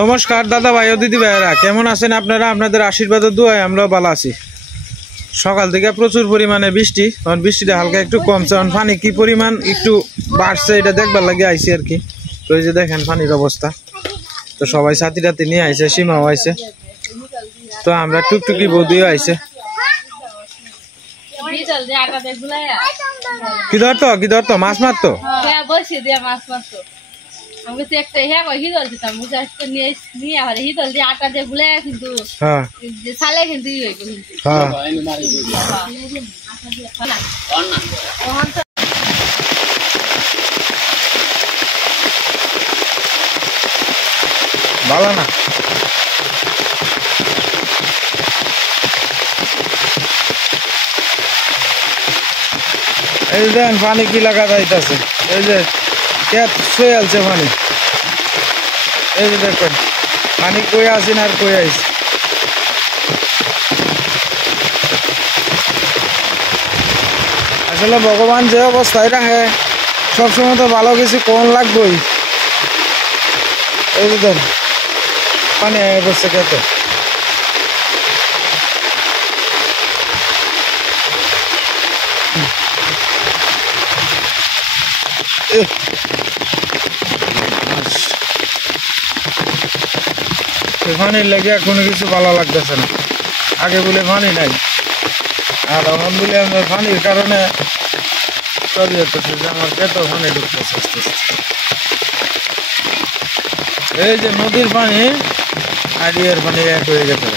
নমস্কার দাদা ভাই ও দিদি ভাইরা, কেমন আছেন আপনারা? আপনাদের আশীর্বাদ ও দোয়ায় আমরাও ভালো আছি। সকাল থেকে প্রচুর পরিমাণে বৃষ্টি, কারণ বৃষ্টিটা হালকা একটু কমছে, কারণ পানি কি পরিমাণ একটু বাড়ছে এটা দেখবার লাগে আইসি আর কি। তো এই যে দেখেন পানির অবস্থা, তো সবাই সাথী টাতি নিয়ে আইছে, সীমাও আইছে, তো আমরা টুকটুকি বৌদিও আইছে। কি ধরতো মাছ মারতো। আমি তো একটা হ্যাঁ হিদল দিতাম নিয়ে আবার হিদল দিয়ে আটা দিয়ে গুলে কিন্তু সালে কিন্তু ভালো না। এই দেন পানি কি লাগা যাইতেছে, এই যে ক্যাপ শুয়ে আলছে পানি, এই যে দেখেন পানি কই আসি না আর কই আইস। আসলে ভগবান যে অবস্থায় রাখে সবসময় তো ভালো কিছু কোন লাগবেই। এই যে দেন পানি আগে পড়ছে খেতে। পানির লেগে কোনো কিছু ভালো লাগতেছে না, আগে বলে পানি নাই, আর এখন বলে আমার পানির কারণে সবই হতেছে যে আমার পেটও পানি ঢুকতেছে আস্তে আস্তে। এই যে নদীর পানি আর ইয়ের পানি এক হয়ে গেছে,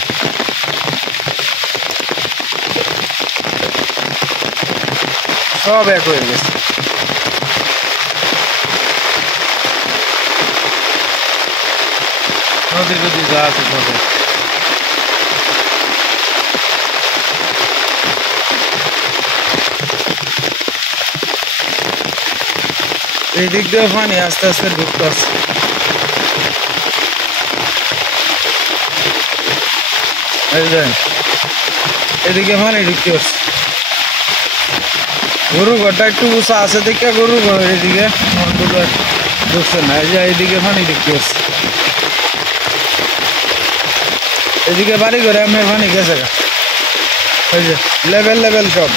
সব এক হয়ে গেছে। নদী নদী যা আছে সবে এই দিক দিয়ে পানি আস্তে আস্তে ঢুকতে আসছে। এদিকে পানি ঢুকতে আসছে, গরু ঘরটা একটু উঁচা আছে দেখে গরু ঘর এদিকে ঢুকছে না, এই যে এইদিকে পানি ঢুকতে আসছে। এদিকে বাড়ি ঘরে আমার পানি গেছে, এই যে লেভেল লেভেল সব,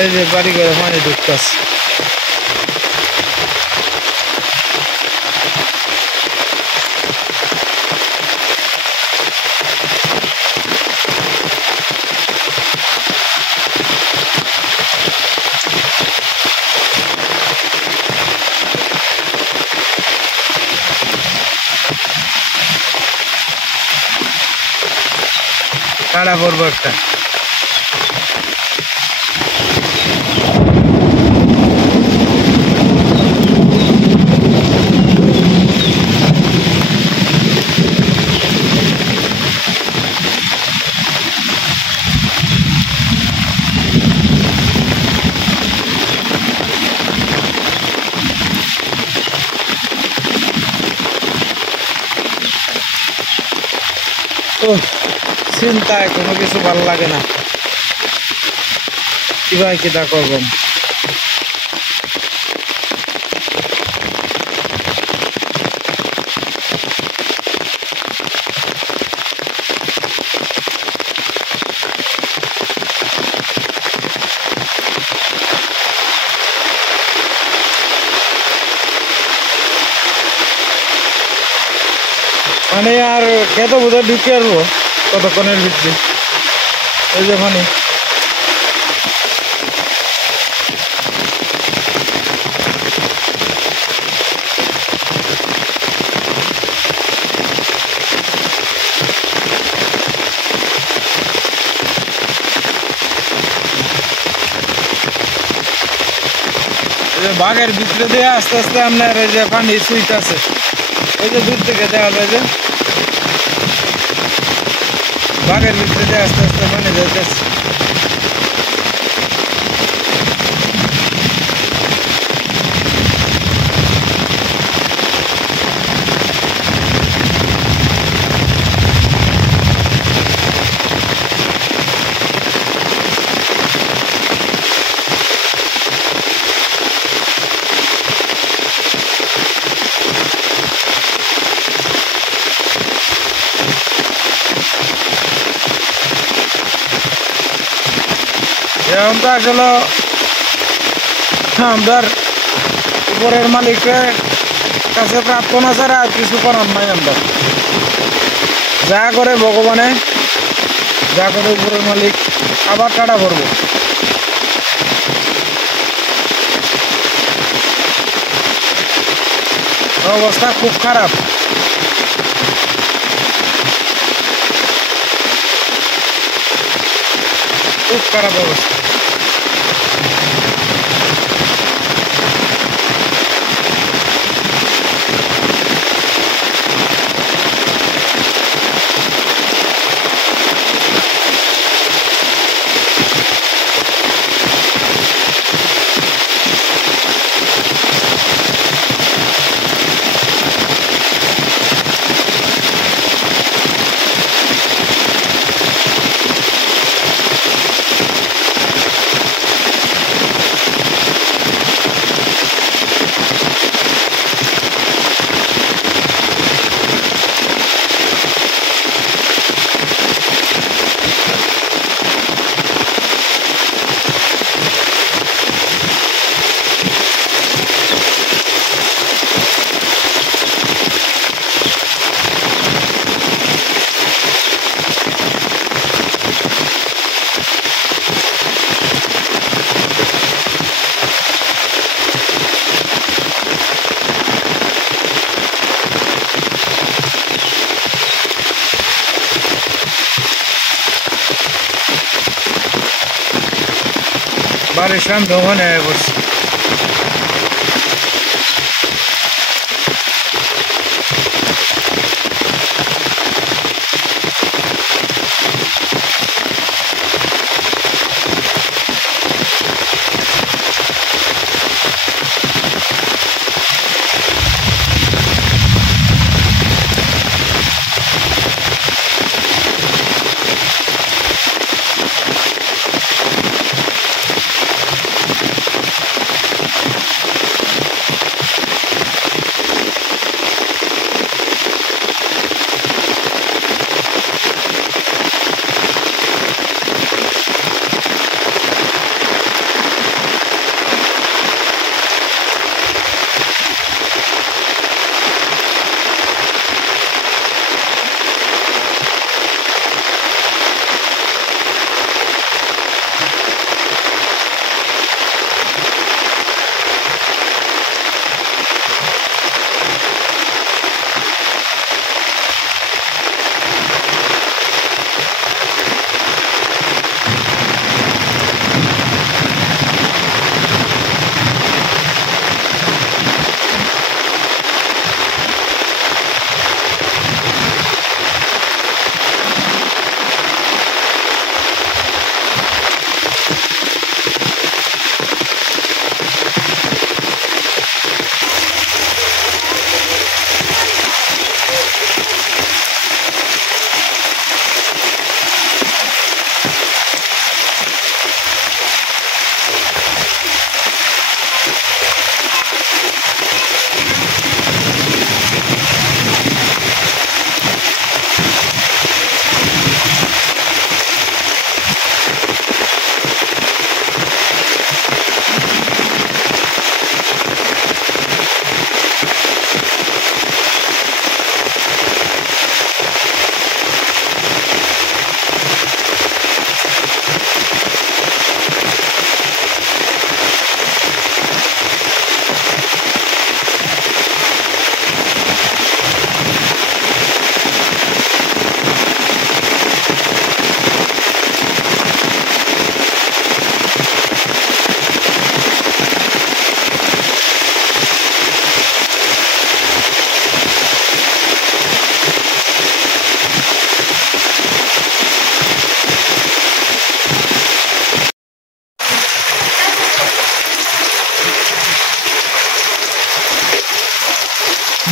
এই যে বাড়ি ঘরে পানি ঢুকতে আসছে। কাড়া পড়বো একটা। চিন্তায় কোনো কিছু ভালো লাগে না, কিভাবে কিটা করবেন। মানে আর খেতে বোধহয় ঢুকে আসবো কতক্ষণের ভিতরে। এই যে পানি বাঘের ভিতরে দিয়ে আস্তে আস্তে আপনার এই যে পানি সুইট আছে, এই যে দূর থেকে দেখা যায় যে বাঘের ভিতরে দিয়ে আস্তে আস্তে পানি যাইতেছে। এখন তো আসলে আমার উপরের মালিকের কাছে প্রার্থনা ছাড়া আর কিছু করার নাই। আমরা যা করে ভগবানে, যা করে উপরের মালিক, আবার টাটা করবো। অবস্থা খুব খারাপ, খুব খারাপ অবস্থা। বাড়ির সামনে ওখানে বসছি।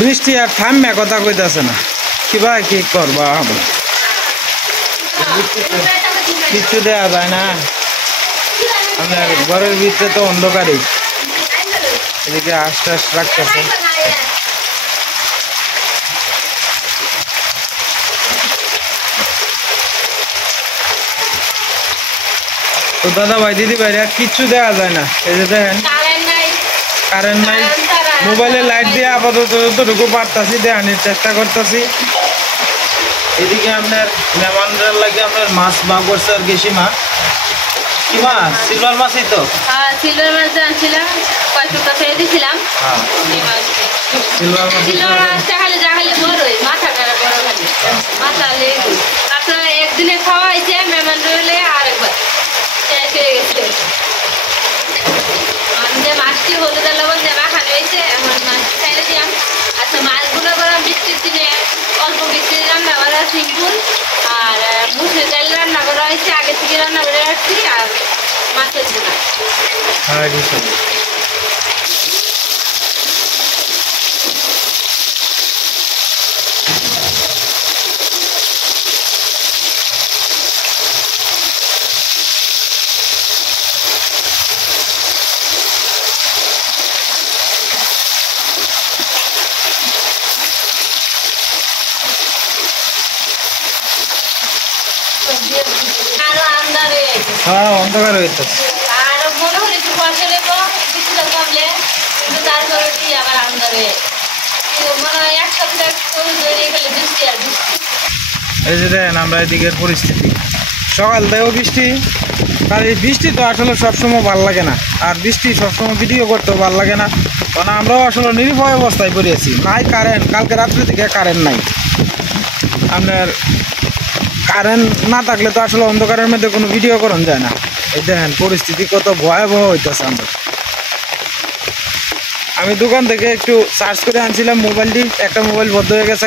বৃষ্টি আর থামবে কথা কইতাছে না, কিবা কি করবা কিছু দেয়া যায় না। আপনার ঘরের ভিতরে তো অন্ধকারই, এদিকে আশ্বাস রাখতেছে। তো দাদা ভাই দিদি ভাইরা কিচ্ছু দেখা যায় না, এই যে দেখেন কারেন্ট নাই, মোবাইলে লাইট দিয়ে আপাতত যতটুকু পারতাছি দেখানোর চেষ্টা করতেছি। এদিকে আপনার মেহমানদের লাগে আপনার মাছ বা করছে আর কি সীমা, কি মাছ? সিলভার মাছই তো? সিলভার মাছ আনছিলাম, কয়েকটা ফেলে দিয়েছিলাম। সিলভার মাছটা খালি যা খালি বড় মাথাটা বড় খালি মাথা লেগে, তারপরে একদিনে খাওয়া হয়েছে মেহমান রইলে আরেকবার শেষ হয়ে গেছে। যে মাছটি হলুদ লবণ দিয়ে মাখানো হয়েছে, এখন মাছ খাইলে দিলাম। আচ্ছা, মাছগুলো করা বৃষ্টির দিনে অল্প বৃষ্টি রান্না করা সিম্পল, আর মুসুর ডাল রান্না করা হয়েছে, আগে থেকে রান্না করে রাখছি, আর মাছের গুঁড়া। হ্যাঁ, অন্ধকার হইতেছে। আর মনে হলে একটু ফসল নেবো কিছুটা কমলে, কিন্তু তারপরে কি আবার আন্দারে মনে হয় এক সপ্তাহ তৈরি গেলে বৃষ্টি আর বৃষ্টি। এই যে দেখেন আমরা এদিকের পরিস্থিতি, সকাল থেকেও বৃষ্টি। আর এই বৃষ্টি তো আসলে সবসময় ভালো লাগে না, আর বৃষ্টি সবসময় ভিডিও করতেও ভালো লাগে না, কারণ আমরাও আসলে নির্ভয় অবস্থায় পড়েছি। নাই কারেন্ট, কালকে রাত্রে থেকে কারেন্ট নাই। আপনার কারেন্ট না থাকলে তো আসলে অন্ধকারের মধ্যে কোনো ভিডিও করা যায় না। এই দেখেন পরিস্থিতি কত ভয়াবহ হইতেছে। আমি দোকান থেকে একটু সার্চ করে আনছিলাম মোবাইলটি, একটা মোবাইল বন্ধ হয়ে গেছে,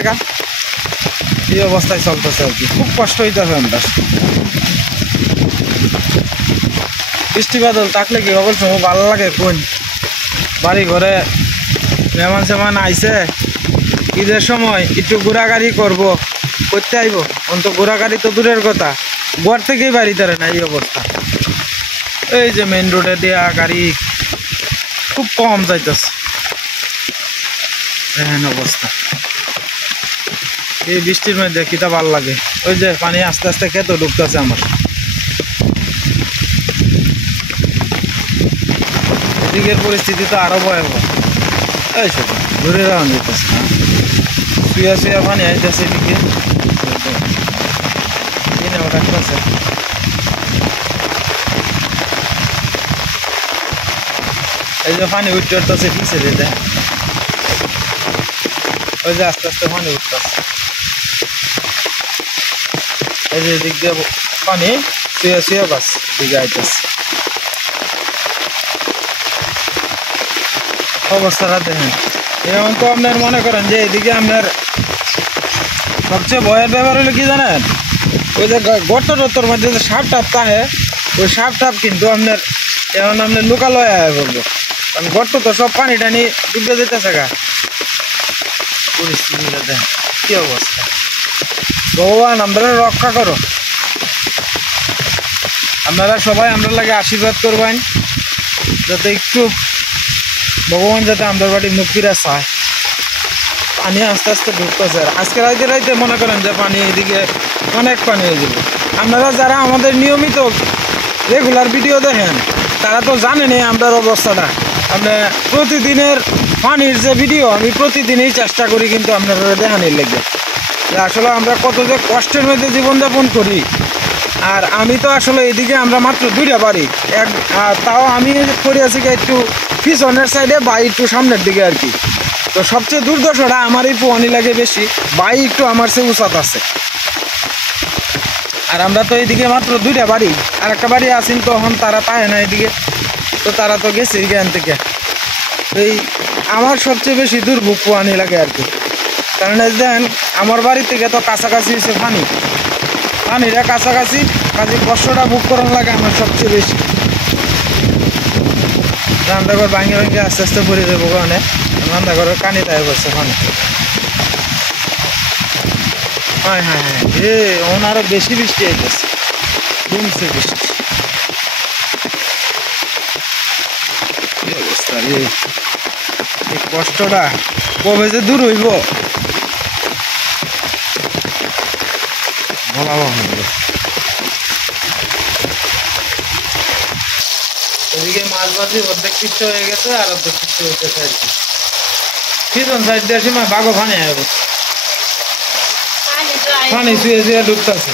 এই অবস্থায় চলতেছে আর কি, খুব কষ্ট হইতেছে। আমরা বৃষ্টি বাদল থাকলে কি সকল সময় ভালো লাগে, কোন বাড়ি ঘরে মেহমান সেমান আইসে, ঈদের সময় একটু ঘোরাঘুরি করবো, করতে আইব, অন্ত ঘোরাঘুরি তো দূরের কথা, ঘর থেকেই বাড়ি ধরে না এই অবস্থা। এই যে মেইন রোডে দেয়া গাড়ি খুব কম যাইতেছে, এমন অবস্থা। এই বৃষ্টির মধ্যে কিটা ভাল লাগে। ওই যে পানি আস্তে আস্তে খেতে ঢুকতেছে আমার। এদিকের পরিস্থিতি তো আরো ভয়াবহ। এই সব ঘুরে যাওয়া যেতেছে না, শুয়া শুয়া পানি আইতেছে এদিকে। রাখতেছে এই যে পানি উঠতে উঠতেছে পিছে যেতে, ওই যে আস্তে আস্তে পানি উঠতেছে। এই যে দিক দিয়ে পানি শুয়ে শুয়ে বাস দিকে আইতেছে। অবস্থাটা দেখেন। যেমন তো আপনার মনে করেন যে এইদিকে আপনার সবচেয়ে ভয়ের ব্যাপার হলো কি জানেন, ওই যে গর্ত টর্তর মধ্যে যে সাপ টাপ থাকে, ওই সাপ টাপ কিন্তু আপনার এখন আপনার লোকালয় করবো, কারণ গর্ত তো সব পানি টানি ডুবে যেতেছে গা। পরিস্থিতিটা দেন কি অবস্থা। ভগবান আমরা রক্ষা করো, আপনারা সবাই আমরা লাগে আশীর্বাদ করবেন, যাতে একটু ভগবান যাতে আমাদের বাড়ি মুক্তিরা চায়। পানি আস্তে আস্তে ঢুকতেছে, আজকে রাইতে রাইতে মনে করেন যে পানি এইদিকে অনেক পানি হয়ে যাবে। আপনারা যারা আমাদের নিয়মিত রেগুলার ভিডিও দেখেন তারা তো জানেনই আমরার অবস্থাটা। আপনি প্রতিদিনের পানির যে ভিডিও আমি প্রতিদিনই চেষ্টা করি কিন্তু আপনারা দেখানোর লেগে, যে আসলে আমরা কত যে কষ্টের মধ্যে জীবনযাপন করি। আর আমি তো আসলে এদিকে আমরা মাত্র দুইটা বাড়ি, তাও আমি করে আছি একটু পিছনের সাইডে বা একটু সামনের দিকে আর কি। তো সবচেয়ে দুর্দশাটা আমার এই পোয়ানি লাগে বেশি, বাই একটু আমার সে উঁচাত আছে। আর আমরা তো এইদিকে মাত্র দুইটা বাড়ি, আর একটা বাড়ি আসেন তখন তারা পায় না এদিকে, তো তারা তো গেছে জ্ঞান থেকে। এই আমার সবচেয়ে বেশি দুর্ভোগ পোয়ানি লাগে আর কি, কারণ দেখেন আমার বাড়ি থেকে তো কাছাকাছি হয়েছে পানি, পানিটা কাছাকাছি, কাজে কষ্টটা ভোগ করার লাগে আমার সবচেয়ে বেশি। রান্নাঘর ভাঙে ভাঙে আস্তে আস্তে পড়ে যাবো, কারণে রান্নাঘরের কানি তাই করছে পানি। হ্যাঁ হ্যাঁ হ্যাঁ, এখন আরো বেশি বৃষ্টি আইতেছে, কমছে বৃষ্টি। কি অবস্থা রে, এই কষ্টটা কবে যে দূর হইব বলা হবে। এদিকে মাছ ভাজি অর্ধেক পিচ্ছ হয়ে গেছে আর অর্ধেক পিচ্ছ হইতেছে আর কি। পিছন সাইড দিয়ে সীমা বাঘও ফানি আইব, ফানি শুয়ে শুয়ে ঢুকতেছে।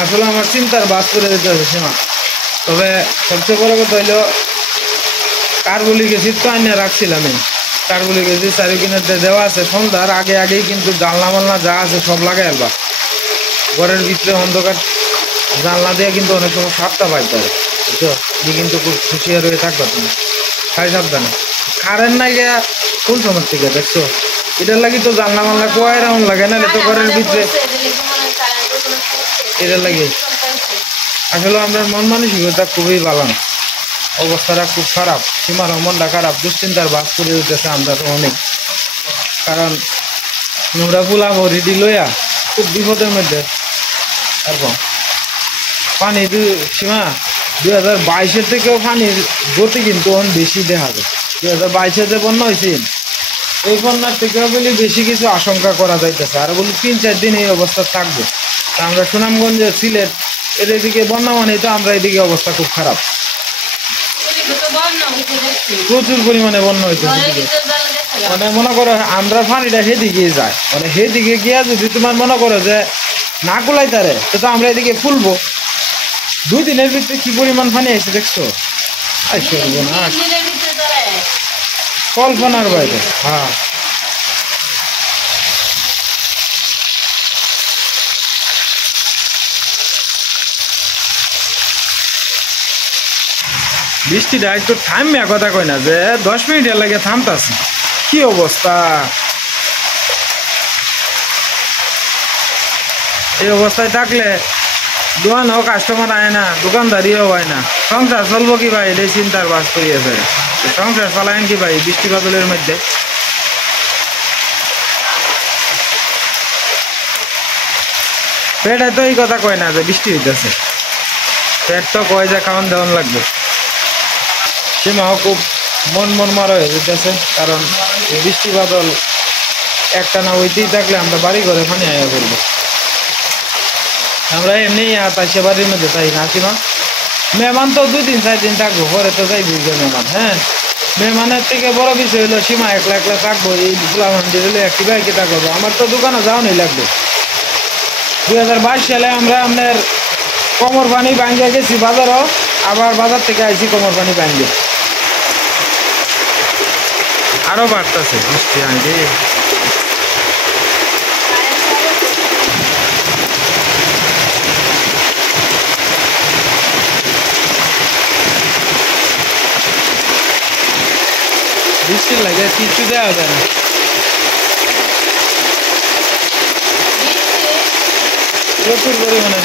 আসলে আমার চিন্তার বাস করে দিতে আছে সীমা। তবে সবচেয়ে বড় কথা হইলো কার্বলিক অ্যাসিড তো আইনে রাখছিলাম, আমি কার্বলিক অ্যাসিড চারিকিনাতে দেওয়া আছে। সন্ধ্যার আগে আগেই কিন্তু জানলা মালনা যা আছে সব লাগাই আলবা। ঘরের ভিতরে অন্ধকার জানলা দিয়ে কিন্তু অনেক সময় সাপটা পাইতে পারে, বুঝছো? দিয়ে কিন্তু খুব হুঁশিয়ার হয়ে থাকবা তুমি, খাই সাবধানে। কারেন্ট নাই গিয়া কোন সময় থেকে দেখছো, এটার লাগি তো জানলা মালনা কোয়াই রাউন্ড লাগে না তো ঘরের ভিতরে, এটার লাগে। আসলে আমরা মন মানসিকতা খুবই ভালো না, অবস্থাটা খুব খারাপ। সীমার মনটা খারাপ, দুশ্চিন্তার বাস করে উঠেছে আমরা তো অনেক। কারণ আমরা ফুলা ভরিটি লইয়া খুব বিপদের মধ্যে। এবং পানি সীমা 2022-এর থেকেও পানির গতি কিন্তু অনেক বেশি দেখা যায়। 2022-এ যে বন্যা হয়েছে এই বন্যার থেকেও বলি বেশি কিছু আশঙ্কা করা যাইতেছে। আর বলি 3-4 দিন এই অবস্থা থাকবে। তা আমরা সুনামগঞ্জে সিলেট এর এদিকে বন্যা মানে তো আমরা এদিকে অবস্থা খুব খারাপ, প্রচুর পরিমাণে বন্যা হইতেছে। মানে মনে করো আমরা পানিটা সেদিকে যায়, মানে সেদিকে গিয়া যদি তোমার মনে করো যে না কুলাই তারে তো আমরা এদিকে ফুলবো। 2 দিনের ভিতরে কি পরিমাণ পানি আইছে দেখছো, আইসো না কল্পনার বাইরে। হ্যাঁ বৃষ্টিটা একটু থামিয়া কথা কয় না যে 10 মিনিটের লাগে থামতাছি, কি অবস্থা। এই অবস্থায় থাকলে দোকানও কাস্টমার আয় না, দোকানদারিও হয় না, সংসার চলবো কি ভাই, এটাই চিন্তার বাস করিয়েছে। সংসার চালায়েন কি ভাই বৃষ্টি বাদলের মধ্যে। পেটে তো এই কথা কয় না যে বৃষ্টি হইতেছে, পেট তো কয় যে খাওয়ান দাওয়ান লাগবে। সীমাও খুব মন মারা হয়ে যেতেছে, কারণ বৃষ্টি বাদল একটা না হইতেই থাকলে আমরা বাড়ি ঘরে পানি আয়া করবো। আমরা এমনি তাইসে বাড়ির মধ্যে তাই না সীমা, মেহমান তো 2-4 দিন থাকবো, পরে তো যাই বুঝবে মেহমান। হ্যাঁ মেহমানের থেকে বড় বিষয় হলো সীমা একলা একলা থাকবো, এই ফুলাভান্ডি হলে একটি বাইকে থাকবো। আমার তো দোকানে যাওয়ানি লাগবে। 2022 সালে আমরা আপনার কোমর পানি ভাঙ্গে গেছি বাজারও, আবার বাজার থেকে আইছি কোমর পানি ভাঙ্গে। আরো বাড়তেছে বৃষ্টি আনছি। বৃষ্টির লাগে কিছু দেওয়া যায় না, প্রচুর পরিমাণে।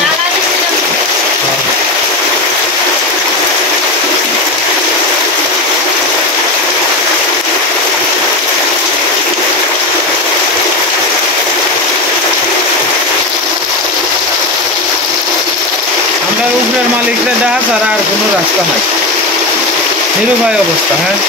আমরা উপরের মালিকদের দেখা ছাড়া আর কোনো রাস্তা নাই, নিরুপায় অবস্থা। হ্যাঁ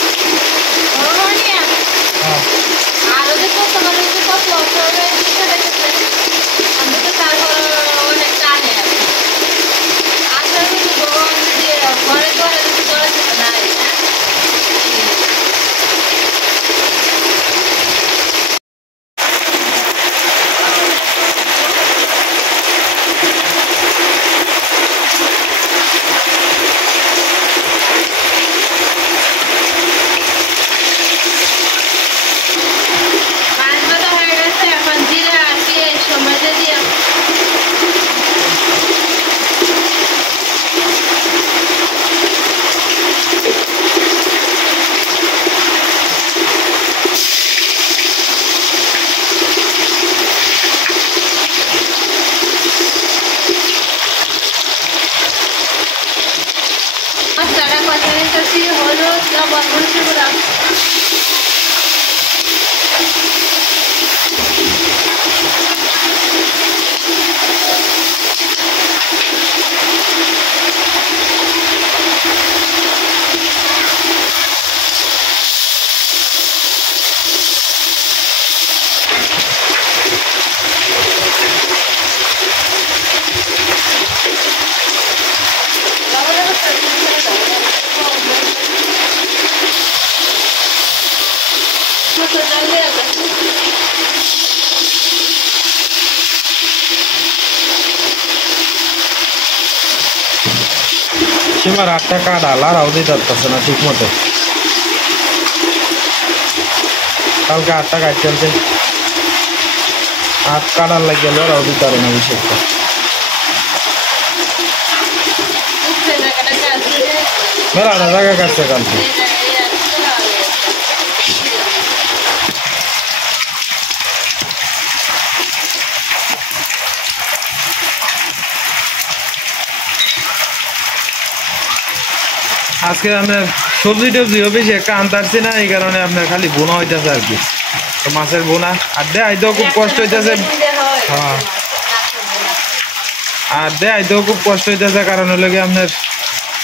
সীমার আটটা কাঁড়াল আর আউদি ধরতেছে না ঠিক মতো। কালকে 8টা কাজ চলছে, 8 কাঁড়াল লাগে গেল আর আউদি ধরে না বেশি একটা। মেলাটা জায়গা কাটছে কালকে। আজকে আপনার সবজি টবজিও বেশি একটা আনতারছি না, এই কারণে আপনার খালি বোনা হইতেছে আর কি। তো মাছের বোনা আর দেখাইতেও খুব কষ্ট হইতেছে। হ্যাঁ, আর দেখাইতেও খুব কষ্ট হইতেছে, কারণ হলো কি আপনার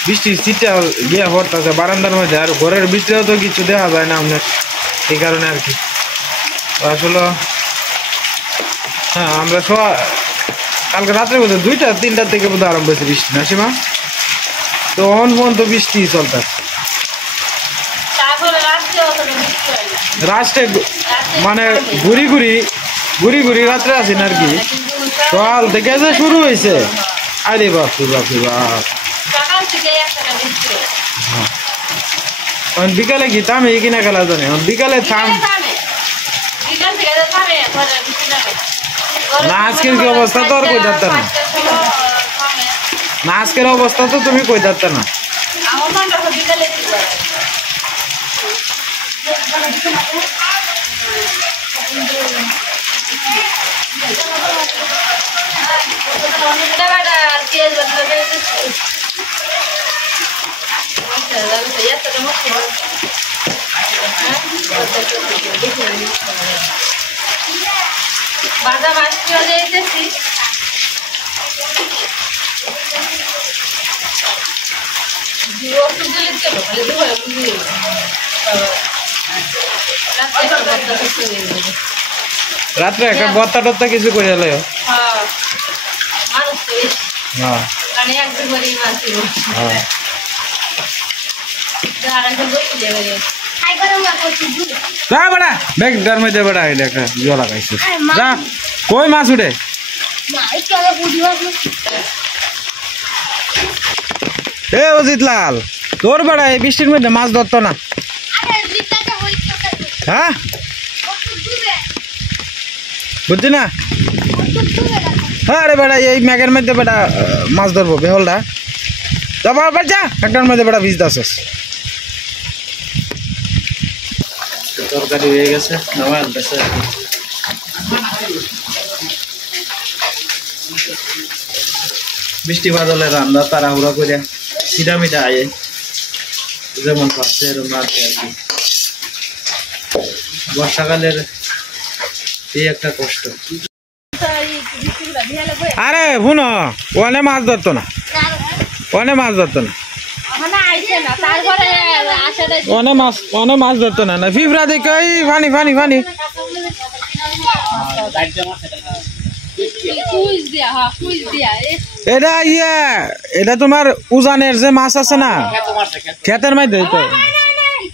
বৃষ্টির শীতটা গিয়ে পড়তেছে বারান্দার মধ্যে, আর ঘরের ভিতরেও তো কিছু দেখা যায় না আপনার, এই কারণে আর কি। আসলে হ্যাঁ, আমরা কালকে রাত্রে বোধ 2টা 3টার থেকে বোধ আরম্ভ হয়েছে বৃষ্টি, না সীমা? তো অন পর্যন্ত বৃষ্টি চলতেছে। রাত্রে মানে ঘুরি ঘুরি রাত্রে আছি না আর কি, সকাল থেকে যে শুরু হয়েছে। আরে বাপরে বাপরে বাপ, বিকালে কি থামে কিনা খেলা জানে? বিকালে থাম না, আজকের কি অবস্থা তো আর কই যাচ্ছে না। না, আজকের অবস্থা তো তুমি কই যাচ্ছে না। বাজা মাছ চলে এসেছি, রাত্রে একটা বত্তা টত্তা কিছু করে এলো। মানুষ তো বেশি, মানে একদম করে মাছ ব্যাগটার মধ্যে বেড়া একটা জলা খাইছে। যা, কই মাছ উঠে? এ অজিত লাল, তোর বেড়া এই বৃষ্টির মধ্যে মাছ ধরতো না? হ্যাঁ, বুঝছি না। হ্যাঁ রে বেড়া, এই ম্যাগের মধ্যে বেড়া মাছ ধরবো বেহলটা। যাবো আবার যা, একটার মধ্যে বেড়া ভিজ দাস। তরকারি হয়ে গেছে, নামা আনতেছে। বৃষ্টি বাদলে রান্না তাড়াহুড়া করে সিধা মিটা আয়ে যেমন পাচ্ছে এরকম রাখছে আর কি। বর্ষাকালের এই একটা কষ্ট। আরে শুনো, ওখানে মাছ ধরতো না, ওখানে মাছ ধরতো না, অনেক মাছ ধরতো না। ফিফরা দেখে ওই ফানি ফানি ফানি এটা এটা তোমার উজানের যে মাছ আছে না ক্ষেতের মধ্যে,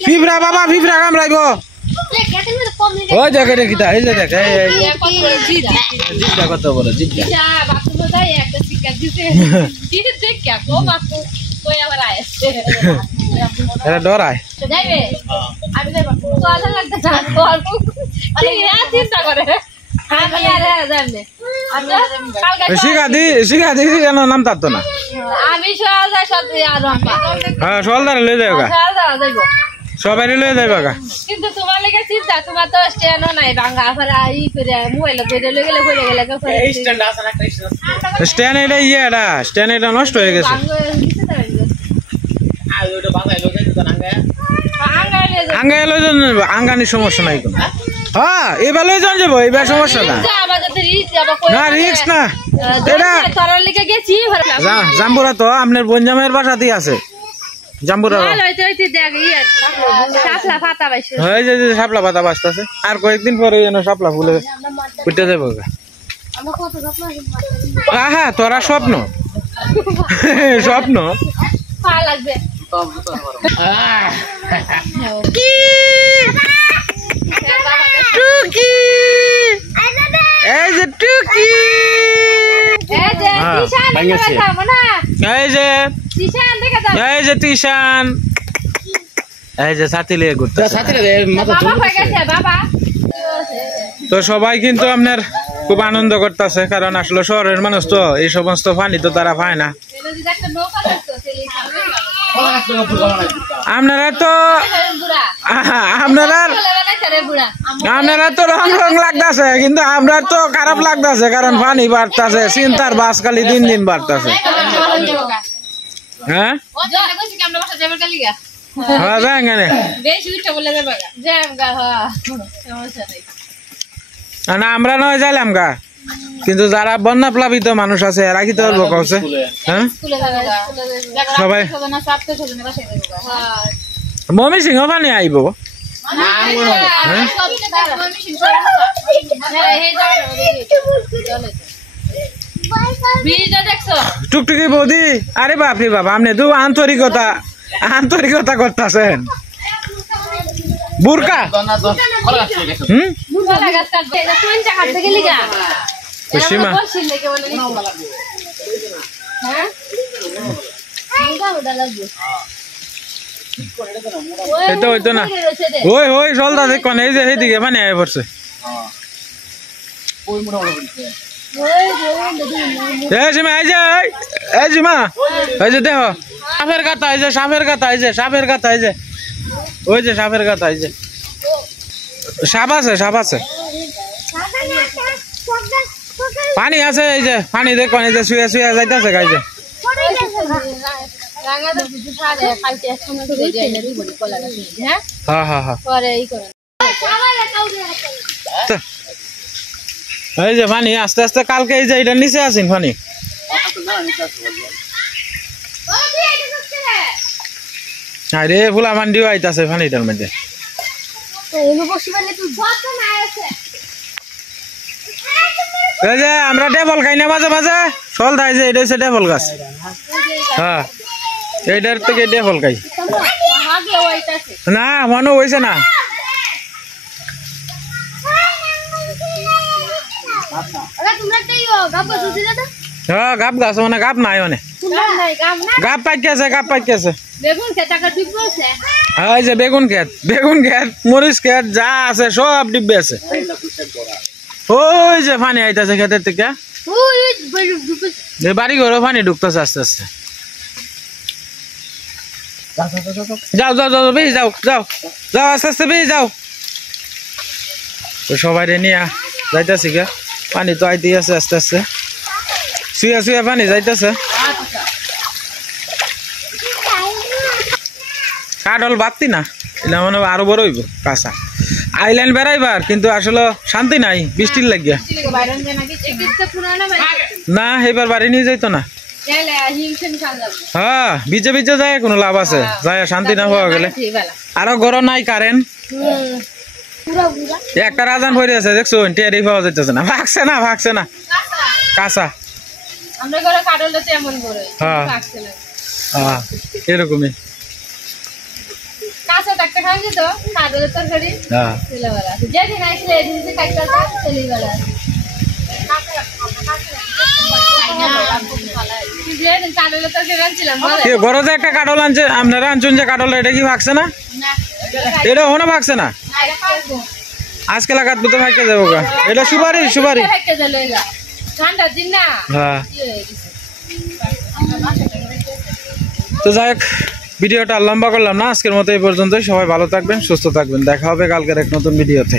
ফিফরা বাবা ফিফরা কামড়াইব। ওই দেখ এটা কিটা, এই যে দেখ জিজ্ঞা কত বড় জিজ্ঞা। এটা ডরায়। শিখা দি কেন নাম তার তো না। হ্যাঁ, সলদারে লয়ে যাবে, সবাই লয়ে যাবে। কিন্তু তোমার লেগে চিন্তা, তোমার তো স্ট্যান্ড নাই রাঙ্গা ফেরা ই করে মোবাইল ধরে লয়ে গেলে কইরে গেলে স্ট্যান্ড আছে না, একটা স্ট্যান্ড এটা এটা স্ট্যান্ড এটা নষ্ট হয়ে গেছে। আঙ্গানির সমস্যা নাই কোনো। হ্যাঁ, এবার লয়ে যান যাবো, এবার সমস্যা না। না রিক্স না, এটা জাম্বুরা তো আপনার বনজামের বাসাতেই আছে। জাম্বুরা শাপলা পাতা বাঁচতেছে, আর কয়েকদিন পরে শাপলা ফুলে ফুটে যাবো। হ্যাঁ, তোরা স্বপ্ন স্বপ্ন লাগবে। এই যে টুকি, ভাঙছে এই যে তিশান দেখা দাও এই যে তিশান এই যে ছাতি লিয়ে ঘুরতে সাথীরা মাথা বাবা হয়ে গেছে বাবা তো সবাই কিন্তু আপনার খুব আনন্দ করতেছে কারণ আসলে শহরের মানুষ তো এই সমস্ত পানি তো তারা পায় না এলো যদি একটা নৌকা থাকতো তাহলে আপনারা তো বুড়া আপনারা তো রং রং লাগতেছে কিন্তু আমরা তো খারাপ লাগতেছে কারণ পানি বাড়তেছে চিন্তার বাস খালি দিন দিন বাড়তেছে হ্যাঁ হ্যাঁ যাই কেন না আমরা নয় যাইলাম গা কিন্তু যারা বন্যা প্লাবিত মানুষ আছে এরা কি তো বকছে হ্যাঁ সবাই মমি সিংহ পানি আইব টুকটুকি বৌদি আরে বাপরে বাবা আপনি তো আন্তরিকতা করতেছেন বুরকা সীমা এটা হইতো না ওই ওই চলতা দেখুন এই যে এইদিকে পানি আয় পড়ছে সীমা এই সীমা এই যে দেখো সাপের গাথা এই যে সাপের গাথা এই যে সাপের গাথা এই যে ওই যে সাপের গাথা এই যে সাপ আছে পানি আছে এই যে পানি দেখুন এই যে শুয়ে যাইতেছে গাইছে হ্যাঁ হ্যাঁ হ্যাঁ এই যে পানি আস্তে আস্তে কালকে এই যে এটা নিচে আছেন পানি আরে ফুলা মান্ডিও আইতাছে পানিটার মধ্যে এই যে আমরা ডেভল খাই না মাঝে মাঝে চল তাই যে এটা হচ্ছে ডেভল গাছ হ্যাঁ এইটার থেকে ডেভল খাই না মনে হয়েছে না হ্যাঁ গাপ গাছ মানে গাপ নাই মানে গাপ পাইছে এই যে বেগুন ক্ষেত মরিচ ক্ষেত যা আছে সব ডিব্বে আছে ওই যে পানি আইতাছে ক্ষেতের থেকে বাড়ি ঘরে পানি ঢুকতেছে আস্তে আস্তে যাও বেশ যাও আস্তে আস্তে বেশ যাও তো সবাই নিয়ে যাইতেছি গা পানি তো আইতেই আছে আস্তে আস্তে শুয়ে পানি যাইতেছে কাঠল বাড়তি না এটা মানে আরো বড় হইব কাঁচা আইল্যান্ড বেড়াইবার কিন্তু আসলে শান্তি নাই বৃষ্টির লাগিয়া না এবার বাড়ি নিয়ে যাইতো না হ্যাঁ বিজে যায় কোনো লাভ আছে যায় শান্তি না হওয়া গেলে আরো গরম নাই কারেন্ট একটা রাজান ভরে আছে দেখছো টেরি পাওয়া যাইতেছে না ভাগছে না কাঁচা হ্যাঁ হ্যাঁ এরকমই ঘরে যে একটা কাটল আনছে আপনারা আনছেন যে কাটল এটা কি ভাগছে না এটা ওখানে ভাগছে না আজকে লাগাত তো ভাগতে যাবো এটা সুপারি হ্যাঁ তো যাই হোক ভিডিওটা লম্বা করলাম না আজকের মতো এই পর্যন্তই সবাই ভালো থাকবেন সুস্থ থাকবেন দেখা হবে কালকের এক নতুন ভিডিওতে।